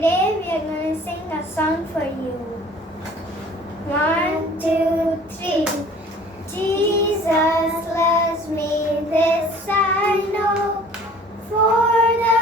Today we are going to sing a song for you. 1, 2, 3. Jesus loves me, this I know, for the